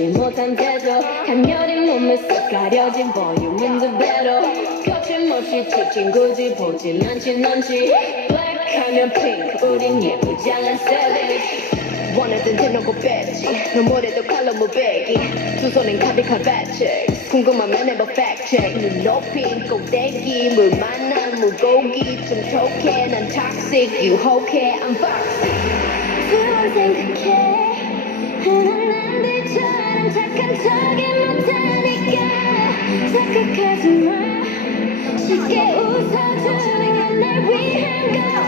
알지 못한 태도 한여린 몸에 쏙 가려진 볼륨은 두 배로 거침없이 찍힌 굳이 보진 않지 Black하면 pink 우린 예쁘장한 savage 원하던 대놓고 뺐지 너 뭐래도 칼로 무배기 두 손엔 카비칼 배치 궁금하면 해봐 fact check 눈 높인 꼭대기 물 만난 물고기 좀 톡해 난 toxic 유혹해 I'm foxy 그걸 생각해 흔한 남들처럼 착한 척이 못하니까 착각하지 마 쉽게 웃어주는 건 날 위한 거